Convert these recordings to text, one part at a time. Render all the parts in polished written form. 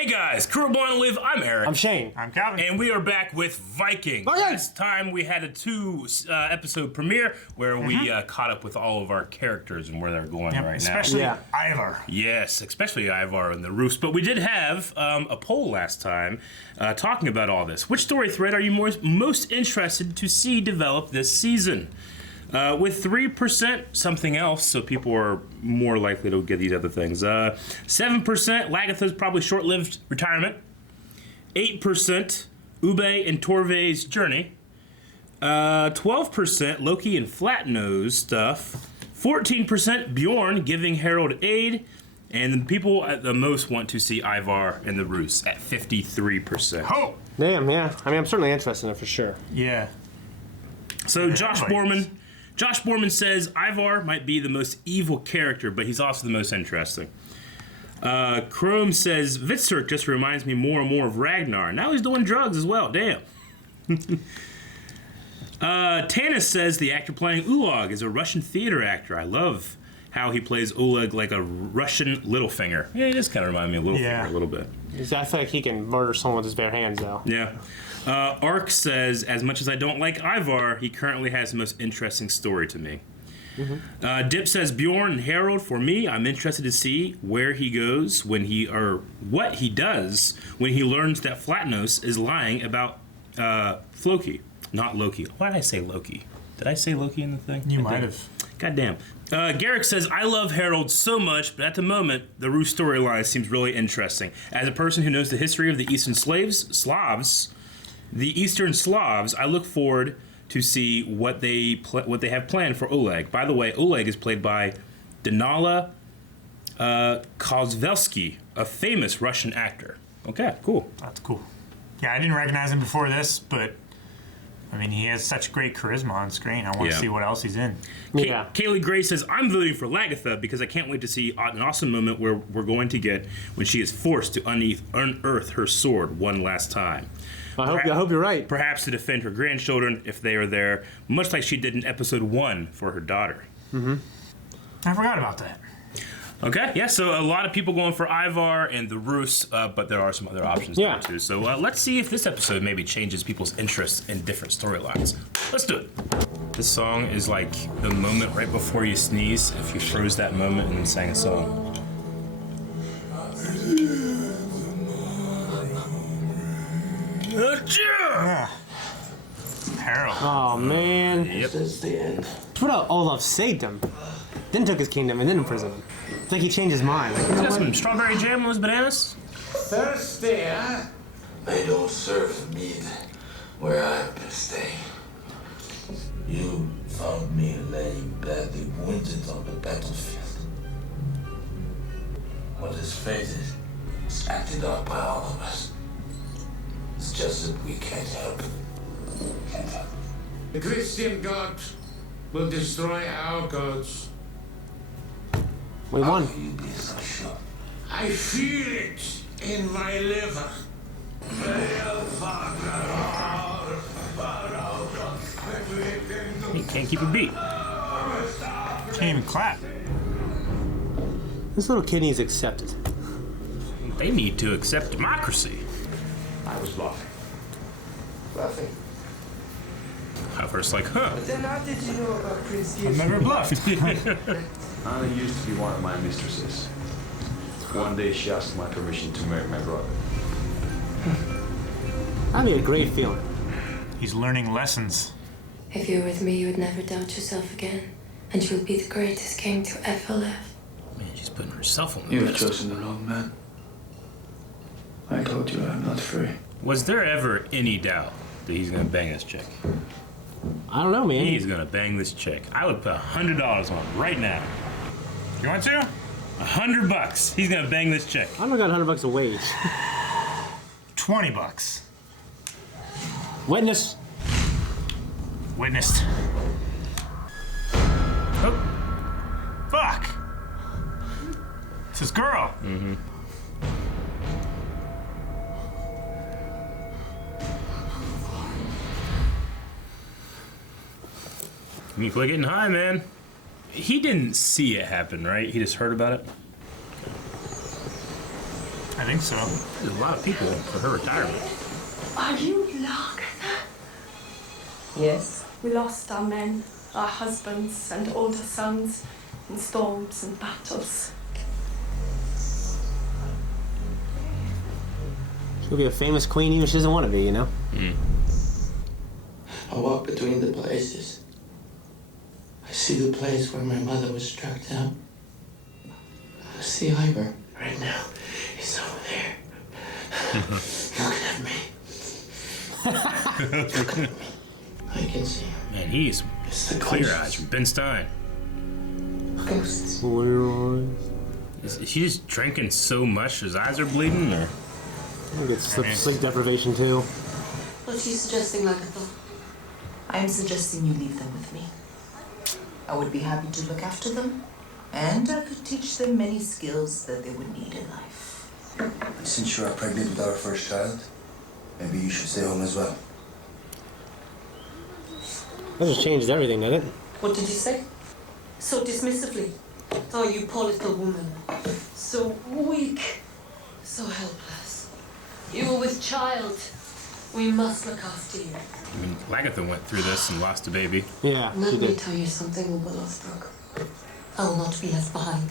Hey guys, Crew Born to Live, I'm Eric. I'm Shane. I'm Calvin. And we are back with Vikings. Oh, yeah. Last time we had a two episode premiere where we caught up with all of our characters and where they're going right especially now. Ivar. Yes, especially Ivar and the Roofs. But we did have a poll last time talking about all this. Which story thread are you most interested to see develop this season? With 3% something else, so people are more likely to get these other things. 7% Lagertha's probably short-lived retirement. 8% Ube and Torve's journey. 12% Loki and Flatnose stuff. 14% Bjorn giving Harold aid. And the people at the most want to see Ivar and the Roos at 53%. Oh! Damn, yeah. I mean, I'm certainly interested in it for sure. Yeah. So Josh Borman says Ivar might be the most evil character, but he's also the most interesting. Chrome says Vitserk just reminds me more and more of Ragnar. Now he's doing drugs as well. Damn. Tanis says the actor playing Ulag is a Russian theater actor. I love how he plays Oleg like a Russian Littlefinger. Yeah, he does kind of remind me of Littlefinger a little bit. I feel like he can murder someone with his bare hands, though. Yeah. Ark says, as much as I don't like Ivar, he currently has the most interesting story to me. Dip says, Bjorn and Harold, for me, I'm interested to see where he goes when or what he does when he learns that Flatnose is lying about Floki. Not Loki. Why did I say Loki? Did I say Loki in the thing? You might have. Goddamn. Garrick says, I love Harold so much, but at the moment, the Roos storyline seems really interesting. As a person who knows the history of the Eastern Slavs, I look forward to see what they have planned for Oleg. By the way, Oleg is played by Danila Kozvelsky, a famous Russian actor. Okay, cool. That's cool. Yeah, I didn't recognize him before this, but I mean, he has such great charisma on screen. I want to see what else he's in. Yeah. Kaylee Gray says, I'm voting for Lagertha because I can't wait to see an awesome moment where we're going to get when she is forced to unearth her sword one last time. I hope you're right. Perhaps to defend her grandchildren if they are there, much like she did in episode 1 for her daughter. I forgot about that. Okay, yeah, so a lot of people going for Ivar and the Roos, but there are some other options there too. So let's see if this episode maybe changes people's interests in different storylines. Let's do it. This song is like the moment right before you sneeze, if you froze that moment and then sang a song. Harold. Oh, man. Yep. That's the end. What Olaf saved him, then took his kingdom, and then imprisoned him. It's like he changed his mind. Like, you know Got what? some strawberry jam on those bananas? Thirsty, huh? They don't serve meat where I've been staying. You found me laying badly wounded on the battlefield. What is fated is acted out by all of us. It's just that we can't help. Can't help. The Christian God will destroy our gods. We How won. can you be so sure? I feel it in my liver. You can't keep a beat. Can't even clap. This little kid needs accepted. They need to accept democracy. I was bluffing. Bluffing? At first, like, huh. Then how did you know about Prince I've never bluffed. Anna used to be one of my mistresses. One day she asked my permission to marry my brother. That'd be a great feeling. He's learning lessons. If you're with me, you would never doubt yourself again. And you'll be the greatest king to ever live. Man, she's putting herself on the You have list. chosen the wrong man. I told you I'm not free. Was there ever any doubt that he's gonna bang this chick? I don't know, man. He's gonna bang this chick. I would put $100 on it right now. You want to? $100. He's gonna bang this chick. I don't got $100 a wage. $20. Witness. Witnessed. Oh. Fuck. It's his girl. You quit getting high, man. He didn't see it happen, right? He just heard about it. I think so. There's a lot of people for her retirement. Are you Lagertha? Yes. We lost our men, our husbands and older sons in storms and battles. She'll be a famous queen even if she doesn't want to be, you know? I walk between the places. I see the place where my mother was struck down. I see Ivar right now. He's over there. Looking at me. I can see him. Man, he's It's the clear ghosts. eyes from Ben Stein. Ghosts. Is she just drinking so much his eyes are bleeding, or? I think it's sleep deprivation too. What are you suggesting, Lagertha? I am suggesting you leave them with me. I would be happy to look after them, and I could teach them many skills that they would need in life. Since you are pregnant with our first child, maybe you should stay home as well. That just changed everything, didn't it? What did you say? So dismissively. Oh, you poor little woman. So weak. So helpless. You were with child. We must look after you. I mean, Lagertha went through this and lost a baby. Yeah, she Let me did. tell you something, Uber Lothbrok. I will not be left behind.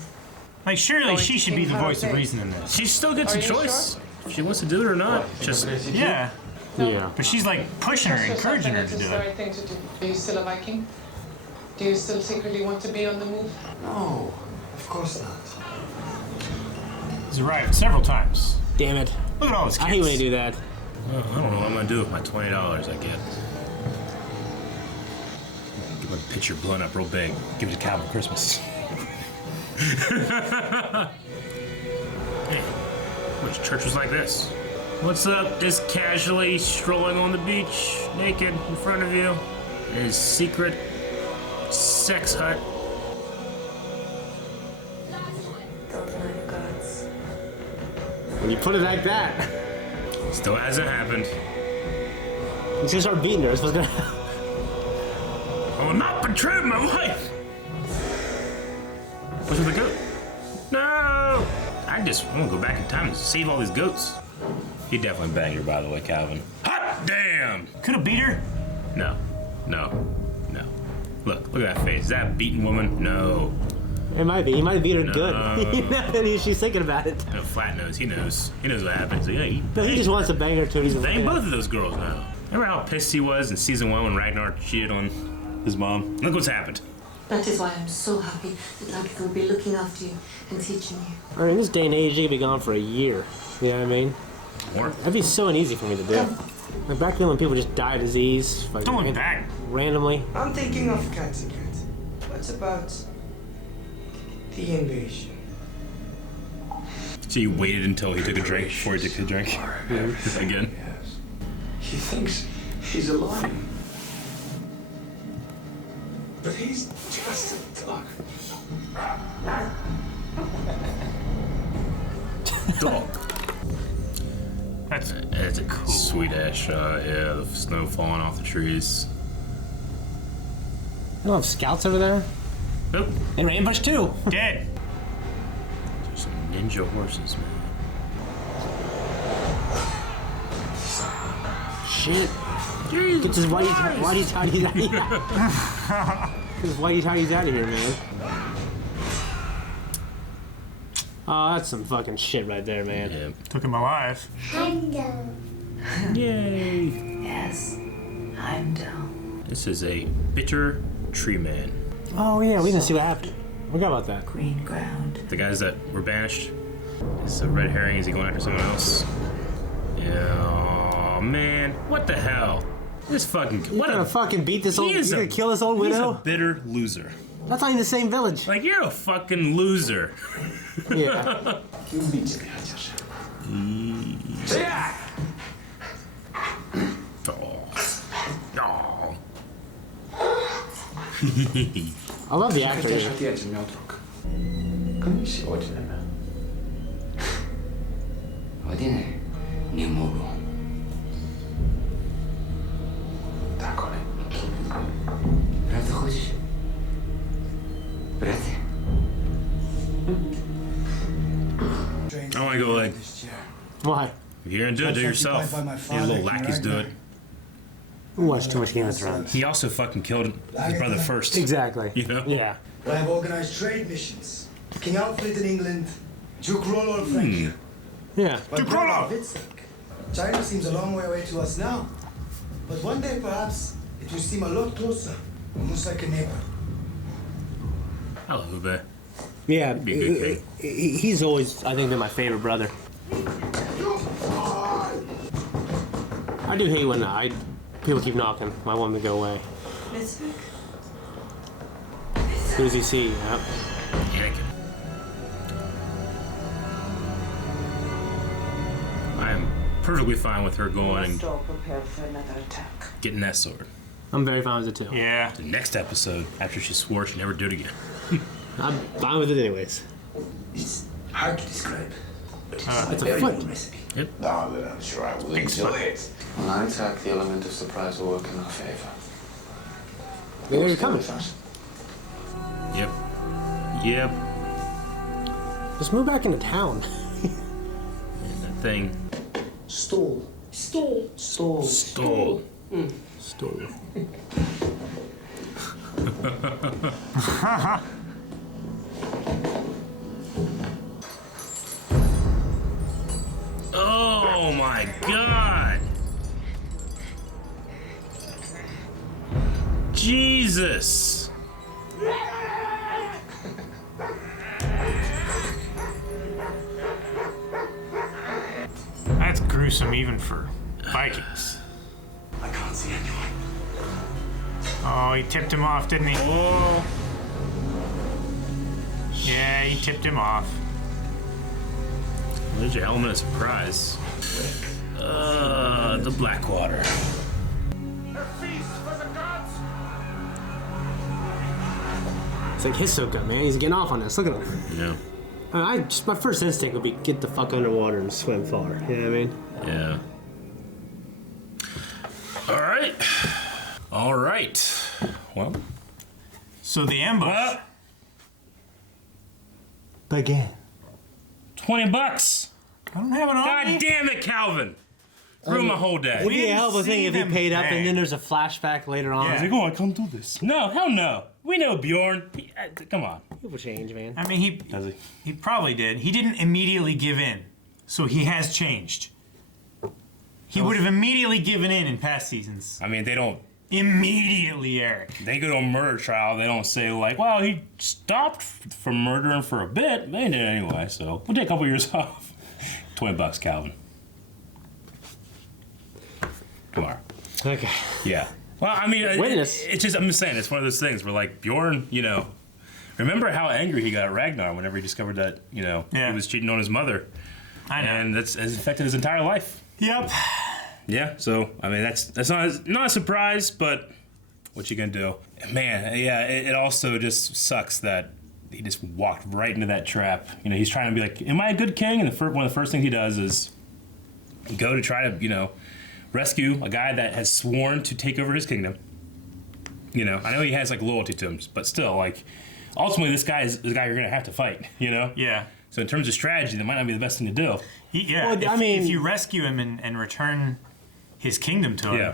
Like, surely she should be the voice of reason in this. She still gets a choice if she wants to do it or not. Just Yeah, Yeah. but she's like pushing her, encouraging her to do necessary it. thing to do. Are you still a Viking? Do you still secretly want to be on the move? No, of course not. He's arrived several times. Damn it. Look at all his kids. I hate when they do that. I don't know what I'm gonna do with my $20 I get. Get my pitcher blown up real big. Give it to Calvin for Christmas. Hey, wish church was like this. What's up? Just casually strolling on the beach, naked in front of you. In his secret sex hut. Don't deny the gods. When you put it like that, Still hasn't happened. he's gonna start beating her. It's what's gonna I will not betray my wife! What's with the goat? No! I want to go back in time and save all these goats. He definitely banged her, by the way, Calvin. Hot damn! Could have beat her. No. Look at that face. Is that a beaten woman? No. It might be. He might beat her No. good. She's thinking about it. No, flat nose. He knows. He knows what happens. Like, hey, No, he just wants to bang her too. He's bang both of those girls now. Remember how pissed he was in season 1 when Ragnar cheated on his mom? Look what's happened. That is why I'm so happy that Lagertha will be looking after you and teaching you. I mean, in this day and age, you could be gone for a year. You know what I mean? More. That'd be so uneasy for me to do. Like back then when people just die of disease, like Don't look back. randomly. I'm thinking of cat secret. What about the invasion? So you waited until he took a drink before he took the drink? Again? Yes. He thinks he's alive. But he's just a dog. Dog. That's It's a sweet ass shot, yeah, the snow falling off the trees. They don't have scouts over there? Nope. And we're ambushed too. dead. There's some ninja horses, man. Shit. Get his whitey tidies out of here. Get his whitey tidies out of here, man. Oh, that's some fucking shit right there, man. Yeah. Took him alive. Yay! Yes, I'm down. This is a bitter tree man. Oh yeah, we didn't see what happened. Forgot about that. Green ground. The guys that were banished. This is a red herring. Is he going after someone else? Yeah. Oh man, what the hell? This fucking You're gonna fucking beat this old. You're gonna kill this old He's a widow. bitter loser. That's not in the same village. Like you're a fucking loser. Yeah. Oh. I love the actor. Хотя here. отец меня друг. Конечно, очень она. Один не могу. Так, Оля. Правда хочешь? Правда? I want to go like Why? If you're gonna do it, do it yourself. By my Your father, little lackeys do it. We watched too much Game of Thrones. He also fucking killed his brother first. Exactly. You know? Yeah. I have organized trade missions. King Alfred in England, Duke Rollo in Frank. Yeah. Duke Rollo! China seems a long way away to us now. But one day, perhaps, it will seem a lot closer. Almost like a neighbor. Hello, Ube. Yeah. Be a good He's always, I think, been my favorite brother. I do hate when people keep knocking. I want them to go away. Who does he see? Yep. Anakin. I am perfectly fine with her going and prepared for another attack. getting that sword. I'm very fine with it too. Yeah. The next episode, after she swore she'd never do it again. I'm fine with it anyways. It's hard to describe, but It's a very fight. good recipe. Now then, I'm sure I will enjoy it. When I attack, the element of surprise will work in our favor. Where are you coming? Yep. Yep. Just move back into town. And that thing. Stole. Stole. Stole. Stole. Stole. Oh my god! Jesus! That's gruesome even for Vikings. I can't see anyone. Oh, he tipped him off, didn't he? Oh! Yeah, he tipped him off. There's your element of surprise. The Blackwater. A feast for the gods. It's like Hisoka, man. He's getting off on this. Look at him. Yeah. My first instinct would be get the fuck underwater and swim far. You know what I mean? Yeah. Alright. Alright. Well. So the ambush. Well, Begin. $20. I don't have an God army. damn it, Calvin! Ruined my whole day. It'd be a hell of a thing if he them paid up and bang. then there's a flashback later on. Yeah. He's like, Oh, I can't do this. No, hell no. We know Bjorn. Come on. people change, man. I mean, Does he? he probably did. He didn't immediately give in, so he has changed. He would have immediately given in past seasons. I mean, they don't. Immediately, Eric. They go to a murder trial. They don't say like, "Well, he stopped from murdering for a bit." They did anyway, so we'll take a couple years off. $20, Calvin. Tomorrow. Okay. Yeah. Well, I mean, Witness. it's just, I'm just saying, it's one of those things where, like, Bjorn, you know, remember how angry he got at Ragnar whenever he discovered that, you know, Yeah. he was cheating on his mother. I know. And that's has affected his entire life. Yep. Yeah, so, I mean, that's not a surprise, but what you gonna do? Man, yeah, it also just sucks that he just walked right into that trap. You know, he's trying to be like, am I a good king? And one of the first things he does is go to try to, you know, rescue a guy that has sworn to take over his kingdom. You know, I know he has, like, loyalty to him, but still, like, ultimately this guy is the guy you're gonna have to fight, you know? Yeah. So in terms of strategy, that might not be the best thing to do. Yeah. Well, if, I mean- if you rescue him and return his kingdom to him, Yeah.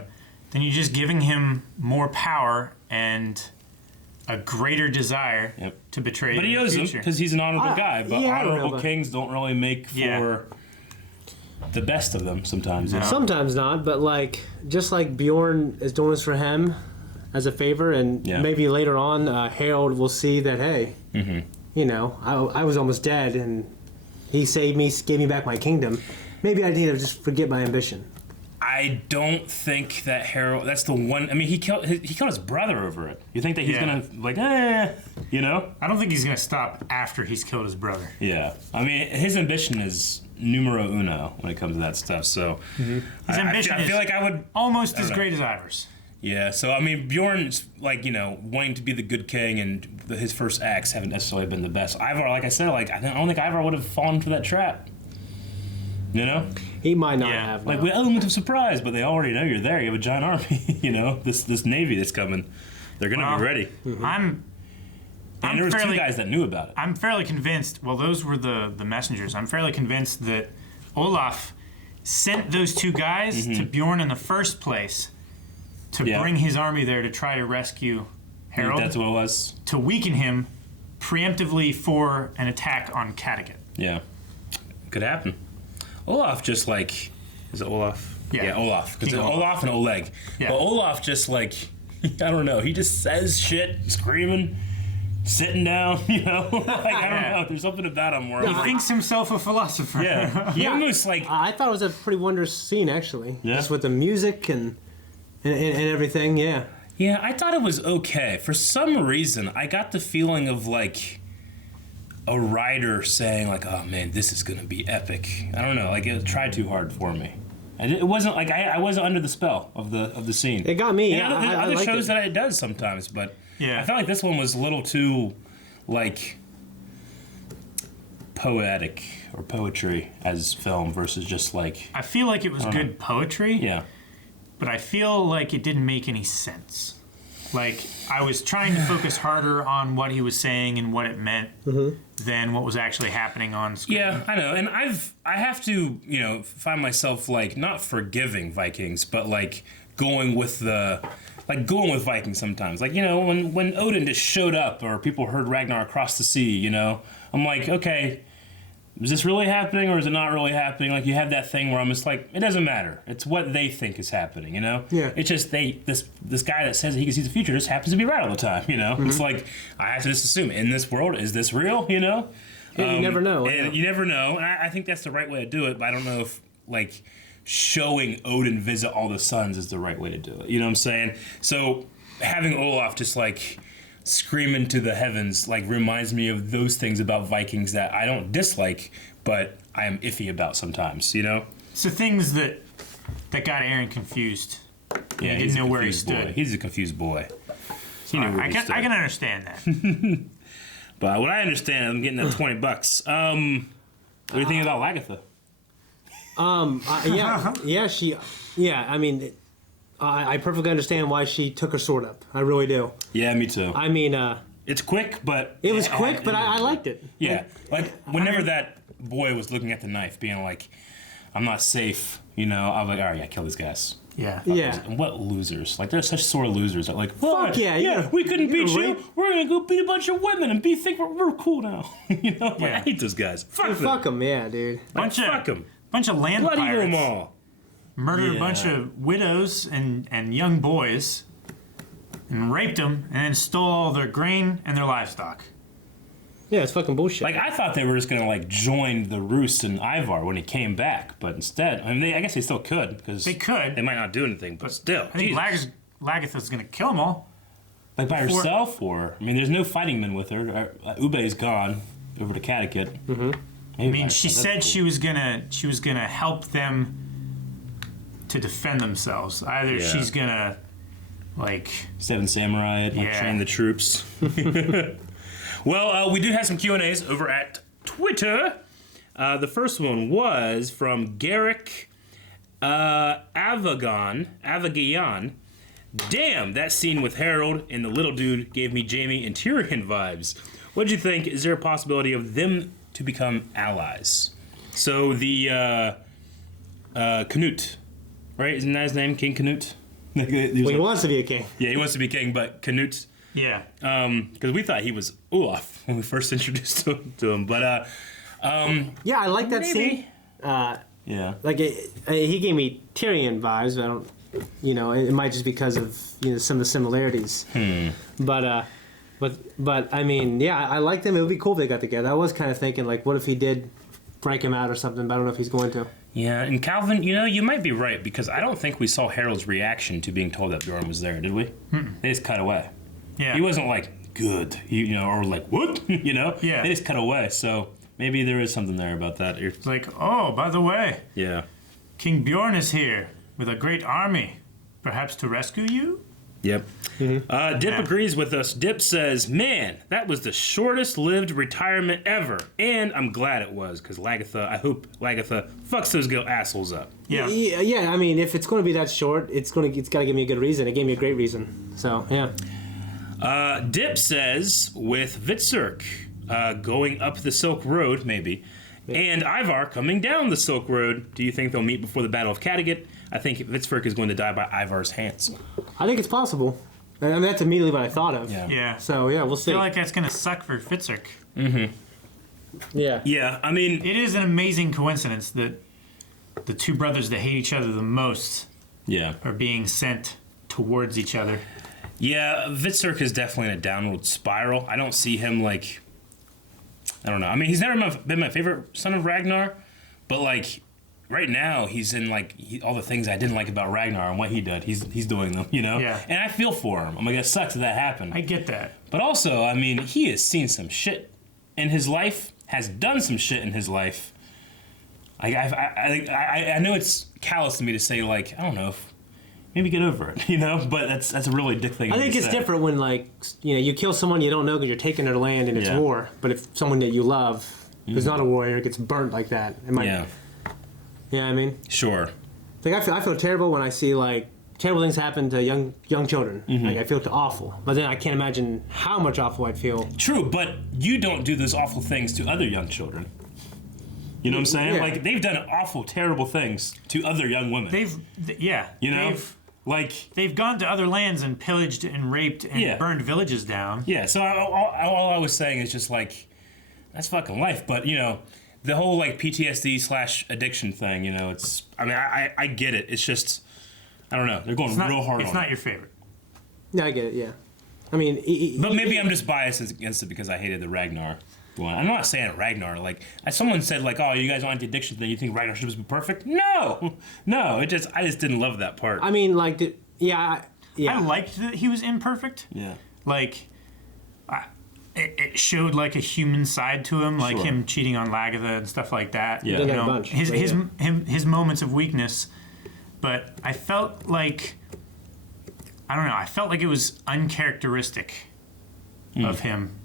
then you're just giving him more power and a greater desire Yep. to betray But he in the owes him future. because he's an honorable guy. But yeah, I don't know, honorable but- kings don't really make for Yeah. the best of them sometimes. You know? Sometimes not, but like just like Bjorn is doing this for him as a favor, and Yeah. maybe later on Harold will see that hey, you know, I was almost dead, and he saved me, gave me back my kingdom. Maybe I need to just forget my ambition. I don't think that Harold. That's the one. I mean, he killed his brother over it. You think that he's Yeah. gonna like, you know? I don't think he's going to stop after he's killed his brother. Yeah. I mean, his ambition is numero uno when it comes to that stuff. So His ambition I feel is like I would. almost as know. great as Ivar's. Yeah. So I mean, Bjorn's like, you know, wanting to be the good king, and his first acts haven't necessarily been the best. Ivar, like I said, like I don't think Ivar would have fallen for that trap. You know? He might not Yeah. have. Like no. with element of surprise, but they already know you're there. You have a giant army, you know. This navy that's coming, they're gonna Well, be ready. I'm And there was two guys that knew about it. I'm fairly convinced. Well, those were the messengers. I'm fairly convinced that Olaf sent those two guys to Bjorn in the first place to bring his army there to try to rescue Harold. That's what it was. To weaken him preemptively for an attack on Kattegat. Yeah. Could happen. Olaf just like... Is it Olaf? Yeah, Olaf. Because Olaf and Oleg. Yeah. But Olaf just like... I don't know. He just says shit, screaming, sitting down, you know? Like, I don't know. There's something about him where... He thinks himself a philosopher. Yeah. He almost like... I thought it was a pretty wondrous scene, actually. Yeah. Just with the music and everything, yeah. Yeah, I thought it was okay. For some reason, I got the feeling of like a writer saying like, "Oh man, this is gonna be epic." I don't know, like it tried too hard for me. It wasn't like I wasn't under the spell of the scene. It got me. And Yeah, other liked shows it. that it does sometimes, but I felt like this one was a little too like poetic or poetry as film versus just like. I feel like it was good poetry. Yeah. But I feel like it didn't make any sense. Like, I was trying to focus harder on what he was saying and what it meant than what was actually happening on screen. Yeah, I know. And I have to, you know, find myself, like, not forgiving Vikings, but, like, going with Vikings sometimes. Like, you know, when Odin just showed up or people heard Ragnar across the sea, you know, I'm like, okay, is this really happening or is it not really happening? Like, you have that thing where I'm just like, it doesn't matter. It's what they think is happening, you know? Yeah. It's just this guy that says he can see the future just happens to be right all the time, you know? It's like, I have to just assume, in this world, is this real, you know? Yeah, you never know. And you never know. And I think that's the right way to do it, but I don't know if, like, showing Odin visit all the suns is the right way to do it. You know what I'm saying? So, having Olaf just, like... screaming to the heavens like reminds me of those things about Vikings that I don't dislike, but I am iffy about sometimes, you know? So things that got Aaron confused. Yeah, he didn't know where he stood. Boy. He's a confused boy. He knew where he stood. I can understand that. But what I understand, I'm getting that $20. What do you think about Lagertha? I mean, I perfectly understand why she took her sword up. I really do. Yeah, me too. I mean, it's quick, but... It was quick, but I liked it. Yeah, like whenever that boy was looking at the knife, being like, I'm not safe, you know, I was like, all right, kill these guys. Yeah. Yeah. And what losers? Like, they're such sore losers. They're like, fuck yeah, we couldn't beat you. Right? We're going to go beat a bunch of women and think we're cool now. You know? Like, I hate those guys. Fuck them, yeah, dude. Fuck them. Bunch of land Bloody pirates. them all. Murdered a bunch of widows and young boys and raped them and then stole all their grain and their livestock. Yeah, it's fucking bullshit. Like, I thought they were just going to, like, join the Roos and Ivar when he came back, but instead, I mean, I guess they still could, because... They could. They might not do anything, but still. I think Lagertha's going to kill them all. Like, by herself, or... I mean, there's no fighting men with her. Ube's gone over to Kattegat. Mm-hmm. I mean, she said she was gonna help them to defend themselves. Either she's gonna, like... Seven Samurai, train the troops. Well, we do have some Q&As over at Twitter. The first one was from Garrick Avagian. Damn, that scene with Harold and the little dude gave me Jaime and Tyrion vibes. What'd you think? Is there a possibility of them to become allies? So the Canute, right? Isn't that his name? King Canute? He wants to be a king. Yeah, he wants to be king, but Canute... Yeah. Because we thought he was Olaf when we first introduced to him. But, yeah, I like that scene. Yeah. Like, he gave me Tyrion vibes, but I don't... You know, it might just because of, you know, some of the similarities. But I mean, yeah, I like them. It would be cool if they got together. I was kind of thinking, like, what if he did break him out or something, but I don't know if he's going to. Yeah, and Calvin, you know, you might be right, because I don't think we saw Harold's reaction to being told that Bjorn was there, did we? They just cut away. Yeah. He wasn't like, good, you know, or like, what? You know? Yeah. They just cut away, so maybe there is something there about that. It's like, oh, by the way, yeah, King Bjorn is here with a great army, perhaps to rescue you? Yep. Dip agrees with us. Dip says, man, that was the shortest lived retirement ever. And I'm glad it was, because I hope Lagertha fucks those assholes up. Yeah. Yeah, I mean, if it's going to be that short, it's got to give me a good reason. It gave me a great reason. So, yeah. Dip says, with Vitsirk going up the Silk Road, maybe, And Ivar coming down the Silk Road. Do you think they'll meet before the Battle of Kattegat? I think Vitsvirk is going to die by Ivar's hands. I think it's possible. I mean, that's immediately what I thought of. Yeah. So, yeah, we'll I see. feel like that's going to suck for Fitzurk. Yeah. Yeah, I mean... It is an amazing coincidence that the two brothers that hate each other the most are being sent towards each other. Yeah, Vitsvirk is definitely in a downward spiral. I don't see him, like... I don't know. I mean, he's never been my favorite son of Ragnar, but, like, right now he's in, like, all the things I didn't like about Ragnar and what he did. He's doing them, you know? Yeah. And I feel for him. I'm like, it sucks that happened. I get that. But also, I mean, he has seen some shit in his life, has done some shit in his life. I know it's callous to me to say, like, I don't know, maybe get over it, you know? But that's a really dick thing. I think it's different when, like, you kill someone you don't know because you're taking their land and it's war. But if someone that you love who's not a warrior gets burnt like that, it might. Yeah. You know what I mean? Sure. Like I feel terrible when I see like terrible things happen to young children. Like I feel awful, but then I can't imagine how much awful I'd feel. True, but you don't do those awful things to other young children. You know what I'm saying? Yeah. Like they've done awful, terrible things to other young women. You know, they've gone to other lands and pillaged and raped and burned villages down. Yeah. So all I was saying is just like that's fucking life. But you know, the whole like PTSD / addiction thing. You know, it's. I mean, I get it. It's just. I don't know. They're going real hard on it. It's not your favorite. Yeah, I get it, yeah. I mean... but maybe I'm just biased against it because I hated the Ragnar one. I'm not saying Ragnar. Like, someone said, like, oh, you guys want the addiction thing, you think Ragnar should be perfect? No! No, I just didn't love that part. I mean, like, I liked that he was imperfect. Yeah. Like, it showed, like, a human side to him, like him cheating on Lagertha and stuff like that. Yeah. You know, his moments of weakness. But I felt like, I don't know, I felt like it was uncharacteristic of him.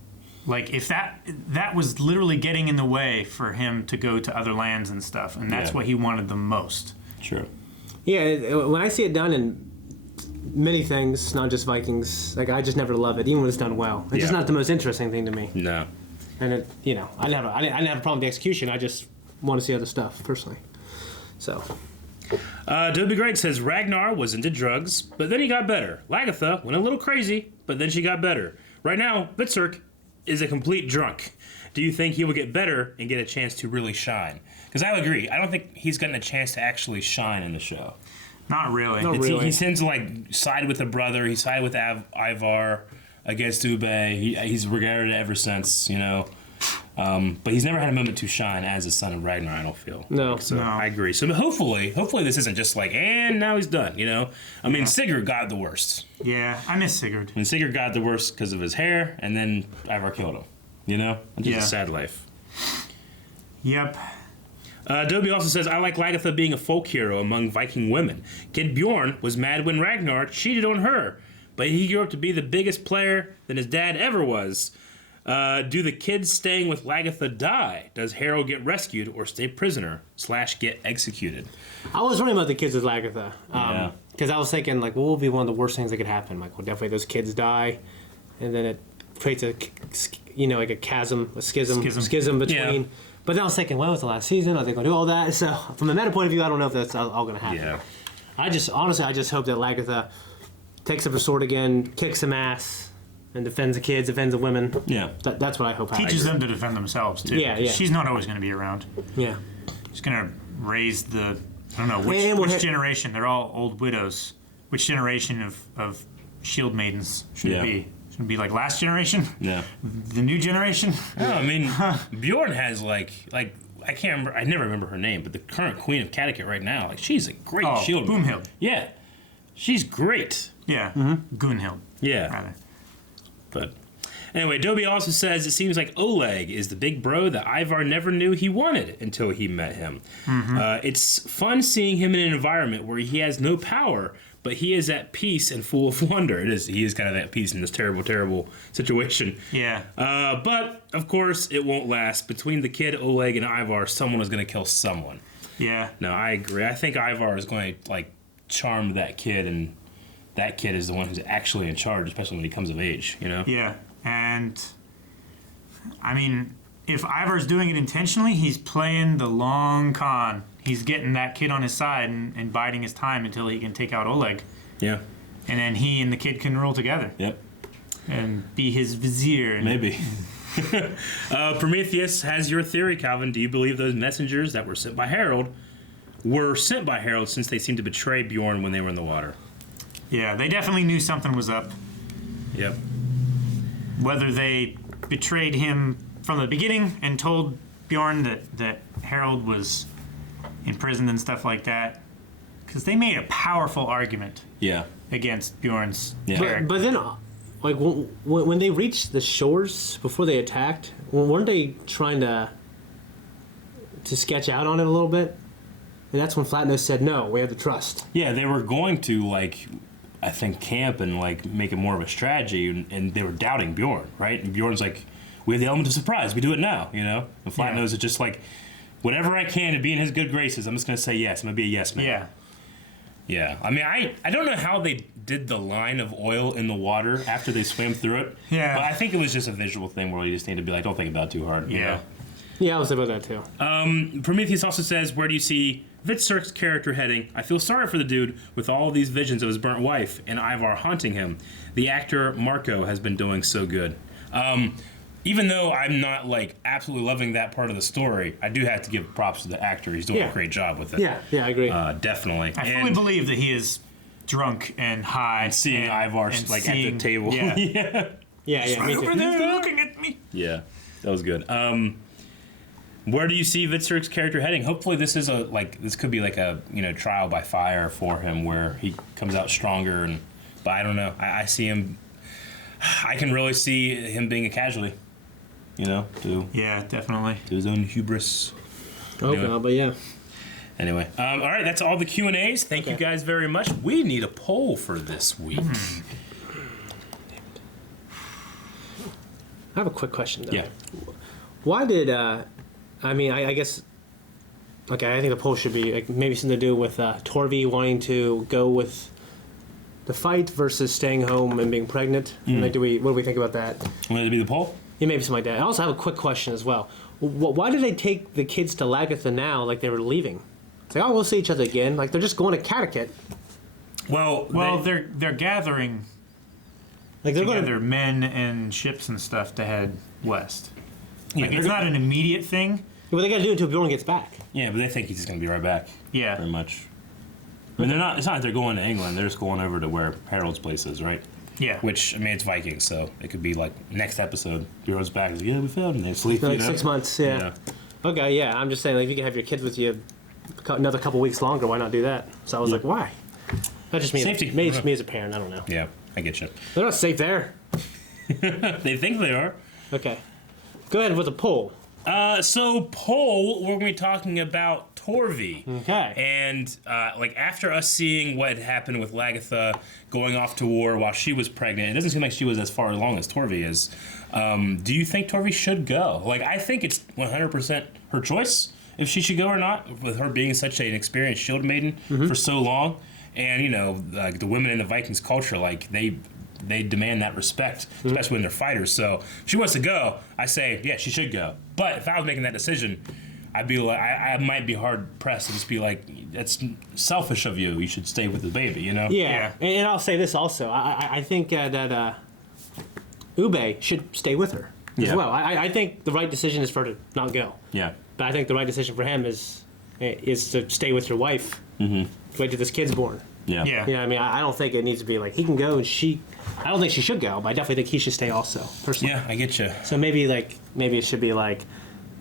Like, if that was literally getting in the way for him to go to other lands and stuff, and that's what he wanted the most. True. Yeah, when I see it done in many things, not just Vikings, like, I just never love it, even when it's done well. It's just not the most interesting thing to me. No. And, I didn't have a problem with the execution, I just want to see other stuff, personally. So... Dobie Great says Ragnar was into drugs, but then he got better. Lagertha went a little crazy, but then she got better. Right now, Vitsvirk is a complete drunk. Do you think he will get better and get a chance to really shine? Because I would agree. I don't think he's gotten a chance to actually shine in the show. Not really. He tends to like side with a brother. He sided with Ivar against Ube. He's regarded it ever since, you know. But he's never had a moment to shine as a son of Ragnar, I don't feel. No. So I agree. So hopefully this isn't just like, and now he's done, you know? I mean, Sigurd got the worst. Yeah, I miss Sigurd. And Sigurd got the worst because of his hair, and then Ivar killed him, you know? It's just a sad life. Yep. Dobie also says, I like Lagertha being a folk hero among Viking women. Kid Bjorn was mad when Ragnar cheated on her, but he grew up to be the biggest player than his dad ever was. Do the kids staying with Lagertha die? Does Harold get rescued or stay prisoner / get executed? I was wondering about the kids with Lagertha. Because I was thinking, like, what would be one of the worst things that could happen? Like, well, definitely those kids die, and then it creates a chasm, a schism between. Yeah. But then I was thinking, when was the last season? Are they going to do all that? So, from a meta point of view, I don't know if that's all going to happen. Yeah. I just hope that Lagertha takes up her sword again, kicks some ass, and defends the kids, defends the women. Yeah. That's what I hope happens. Teaches them to defend themselves, too. Yeah. She's not always going to be around. Yeah. She's going to raise the... I don't know, which generation? They're all old widows. Which generation of shield maidens should it be? Should it be like last generation? Yeah. The new generation? No, I mean, Bjorn has like I can't remember, I never remember her name, but the current queen of Kattegat right now, like she's a great shield maiden. Boomhild. Yeah. She's great. Yeah. Gunhild. Yeah. Rather. But anyway, Dobie also says it seems like Oleg is the big bro that Ivar never knew he wanted until he met him. It's fun seeing him in an environment where he has no power, but he is at peace and full of wonder. He is kind of at peace in this terrible, terrible situation. Yeah. But, of course, it won't last. Between the kid, Oleg, and Ivar, someone is going to kill someone. Yeah. No, I agree. I think Ivar is going to, like, charm that kid, and that kid is the one who's actually in charge, especially when he comes of age, you know? Yeah. And, I mean, if Ivar's doing it intentionally, he's playing the long con. He's getting that kid on his side and biding his time until he can take out Oleg. Yeah. And then he and the kid can rule together. Yep. And be his vizier. Maybe. Prometheus has your theory, Calvin. Do you believe those messengers that were sent by Harold since they seemed to betray Bjorn when they were in the water? Yeah, they definitely knew something was up. Yep. Whether they betrayed him from the beginning and told Bjorn that Harold was imprisoned and stuff like that. Because they made a powerful argument against Bjorn's character. But then, like, when they reached the shores before they attacked, weren't they trying to sketch out on it a little bit? And that's when Flatnose said, no, we have to trust. Yeah, they were going to, like, I think, camp and, like, make it more of a strategy, and they were doubting Bjorn, right? And Bjorn's like, we have the element of surprise. We do it now, you know? And Flatnose is just like, whatever I can to be in his good graces, I'm just going to say yes. I'm going to be a yes man. Yeah. Yeah. I mean, I don't know how they did the line of oil in the water after they swam through it. Yeah. But I think it was just a visual thing where you just need to be like, don't think about it too hard. You know? Yeah, I was about that too. Prometheus also says, where do you see Vitsirk's character heading? I feel sorry for the dude with all of these visions of his burnt wife and Ivar haunting him. The actor Marco has been doing so good. Even though I'm not, like, absolutely loving that part of the story, I do have to give props to the actor. He's doing a great job with it. Yeah, I agree. Definitely. I fully believe that he is drunk and high. And seeing Ivar, like, at the table. Yeah. yeah, me too. Over there looking at me. Yeah, that was good. Where do you see Vitsirk's character heading? Hopefully this is this could be like a, trial by fire for him where he comes out stronger, but I don't know. I see him, I can really see him being a casualty. Yeah, definitely. To his own hubris. But yeah. Anyway, all right, that's all the Q&As. Thank you guys very much. We need a poll for this week. I have a quick question, though. Yeah. Why did, I guess, okay, I think the poll should be like maybe something to do with Torvi wanting to go with the fight versus staying home and being pregnant. Like, what do we think about that? Want it to be the poll? Yeah, maybe something like that. I also have a quick question as well. Why did they take the kids to Lagertha now like they were leaving? It's like, we'll see each other again. Like, they're just going to Catechit. Well, they're gathering like they're together going men and ships and stuff to head west. Like, it's not an immediate thing. Well, they got to do it until Bjorn gets back. Yeah, but they think he's just going to be right back. Yeah. Pretty much. I mean, it's not like they're going to England. They're just going over to where Harold's place is, right? Yeah. Which, I mean, it's Vikings, so it could be like next episode. Bjorn's back. He's like, yeah, we found him. They sleep. Like 6 months, yeah. Okay, yeah. I'm just saying, like, if you can have your kids with you another couple weeks longer, why not do that? So I was like, why? That's just me. Safety. Me as a parent. I don't know. Yeah, I get you. They're not safe there. They think they are. Okay. Go ahead with a poll. So poll, we're going to be talking about Torvi. Okay. And after us seeing what had happened with Lagertha going off to war while she was pregnant, it doesn't seem like she was as far along as Torvi is. Do you think Torvi should go? Like, I think it's 100% her choice if she should go or not, with her being such an experienced shield maiden for so long. And, like the women in the Vikings culture, like, they demand that respect, especially when they're fighters. So if she wants to go, I say, yeah, she should go. But if I was making that decision, I'd be like, I might be hard pressed to just be like, that's selfish of you. You should stay with the baby, Yeah. And I'll say this also. I think that Ube should stay with her as well. I think the right decision is for her to not go. Yeah. But I think the right decision for him is to stay with your wife. Wait till this kid's born. Yeah. I mean, I don't think it needs to be like he can go and I don't think she should go, but I definitely think he should stay also, personally. Yeah, I get you. So maybe it should be like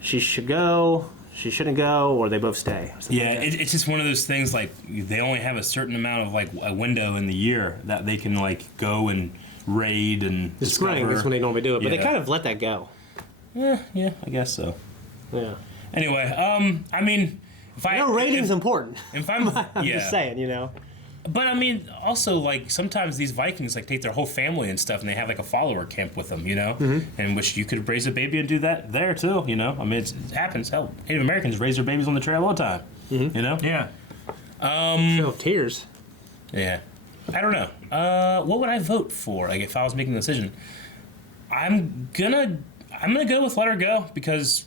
she should go, she shouldn't go, or they both stay. Yeah, it's just one of those things, like, they only have a certain amount of, like, a window in the year that they can, like, go and raid and the discover. spring is when they normally do it, but they kind of let that go. Yeah, I guess so. Yeah. Anyway, I mean, raiding's important. If I'm just saying, But I mean, also, like, sometimes these Vikings, like, take their whole family and stuff, and they have, like, a follower camp with them, in which you could raise a baby and do that there too, I mean, it happens. Hell, Native Americans raise their babies on the trail all the time, Yeah. Trail of Tears. Yeah. I don't know. What would I vote for? Like, if I was making the decision, I'm gonna go with let her go because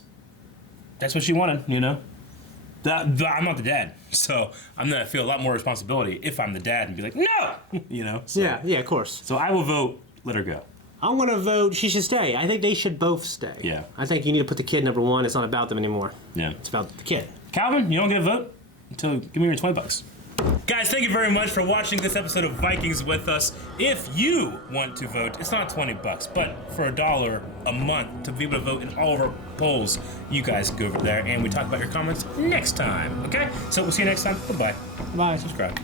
that's what she wanted, you know? I'm not the dad, so I'm gonna feel a lot more responsibility if I'm the dad and be like, no! You know? So, Yeah, of course. So I will vote let her go. I'm gonna vote she should stay. I think they should both stay. Yeah. I think you need to put the kid number one. It's not about them anymore. Yeah. It's about the kid. Calvin, you don't get a vote until give me your $20. Guys, thank you very much for watching this episode of Vikings with us. If you want to vote, it's not $20, but for $1 a month to be able to vote in all of our polls, you guys can go over there and we talk about your comments next time. Okay? So we'll see you next time. Goodbye. Bye. Subscribe.